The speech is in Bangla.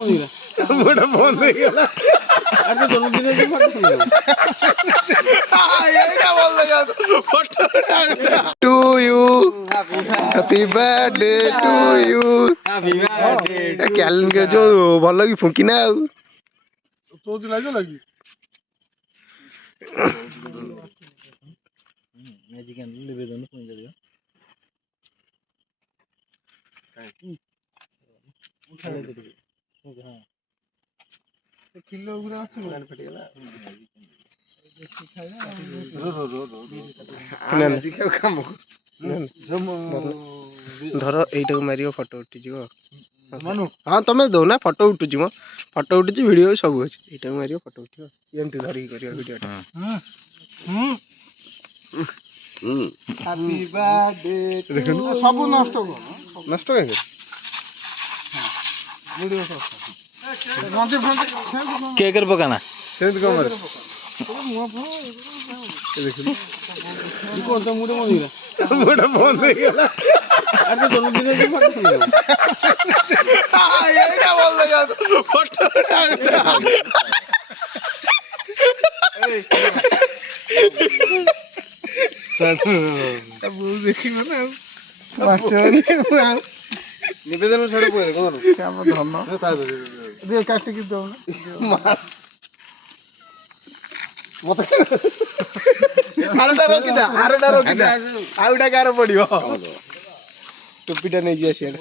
মোটা বন্ধ হয়ে গেল আর তো জন্মদিনের দিন photo to you happy birthday to you calendar ଯୋଉ ଭଲ କି ଫୁଙ୍କି ନା ଆଉ তো দিন লাগো লাগি ম্যাজিক এন্ড নিবেদন শুনে যাবে উঠালে দিবি হ্যাঁ কিলো গুলো আছে গান ফেটে গেল ଧର ଏଇଟାକୁ ମାରିବ ଫଟୋ ଉଠିଯିବ ହଁ ତମେ ଦଉନା ଫଟୋ ଉଠୁଛି ମ ଫଟୋ ଉଠୁଛି ଭିଡିଓ ସବୁ ଅଛି ଏଇଟାକୁ ମାରିବ ଫଟୋ ଉଠିବ ଏମିତି ଧରିକି କରିବ ଭିଡିଓଟା ହ୍ୟାପି ବାର୍ଥଡେ ସବୁ ନଷ୍ଟ ନଷ୍ଟ କାହିଁକି ଭିଡିଓ କେକରେ ପକାନା ସେମିତି କଣ ମାରେ କୋଣ ମୁଣ୍ଡ ମନ୍ଦିର ମୋଟା ବନ୍ଦ ହେଇଗଲା আর তো জন্মদিনের দিন ফটো শুনে এইটা ভাল লাগা ফটোটা ଦେଖିବ ନା ଆଉ ନିବେଦନ ଛାଡ ପଇଲେ କଣ ଆମ ଧନ ଦେ କାଟିକି ଦଉନ ମତେ ଆରଟା ରଖିଦା ଆଉ ଗୋଟେ କାର ପଡିବ ଟୋପିଟା ନେଇକି ଆସିବା